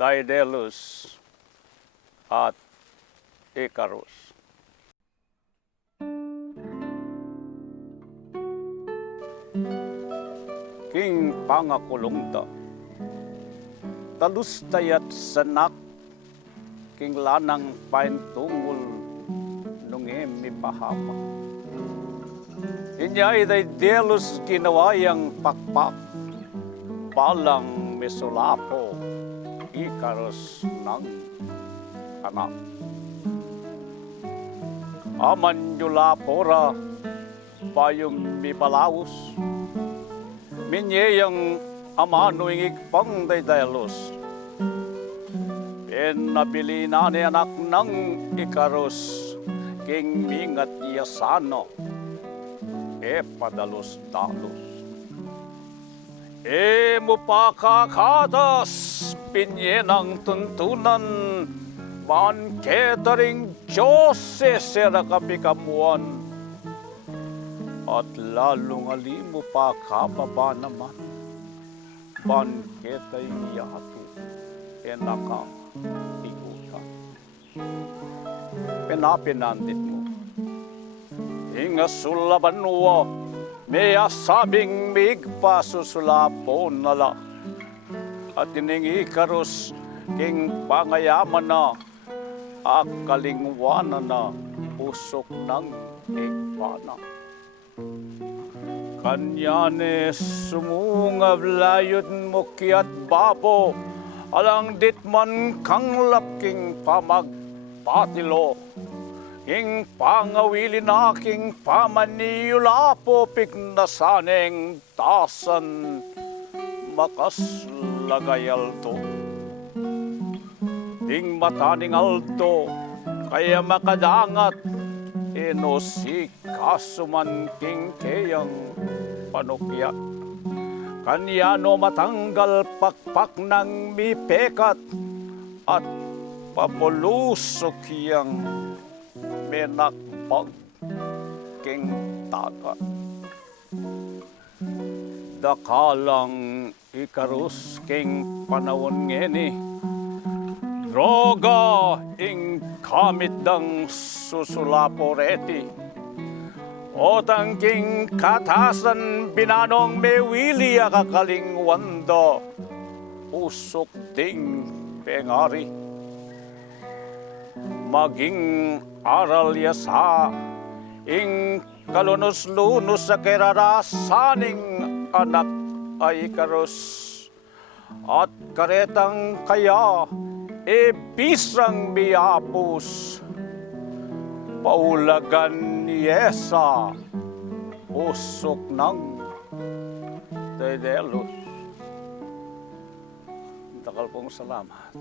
Daedelus at Icharus. King pangakulongda, talustayat sanak, king lanang paintungol nungem mipahama. Inya'y Daedelus ginawayang pakpak, palang mesulapo, Icharus ng anak. Aman yulapora, payong mipalaus, minyeyang amano ingig pang Daedelus. Pinabili na ni anak ng Icharus, king mingat yasano, padalos-dalos. Mupakakatas, pinyenang tuntunan, man ketaring Diyos sera kapikamuan, at lalong alimo pa kababa naman, man ketay yato, enaka igutan. Pinapinandit mo, ingasulaban mo, may asabing migpa susulapon nala, at ining Icharus king pangayaman na, akalingwanan na usok ng igpana. Kanyane sumungab layod mo kiat babo, alang ditman kang lapking pamagpatilo. Ing pangawili na king pamaniyulapo piknasaneng tasan makaslagayalto. Ding mataning alto kaya makadangat enosi kasuman king kayang panukyat. Kanyano matanggal pakpak ng mipekat at pamulusok yang menakpag king tagat. Dakalang Icharus king panawon ngeni, droga ing kamit dang susulaporeti, otang king katasan binanong mewili akakaling wanda, usok ding pengari. Maging aral yasa, ing kalunos-lunos sa kerarasaning anak ay Icharus, at karetang kaya bisrang miyapus, paulagan ni Yesa, usok ng Daedelus. Takal pong salamat.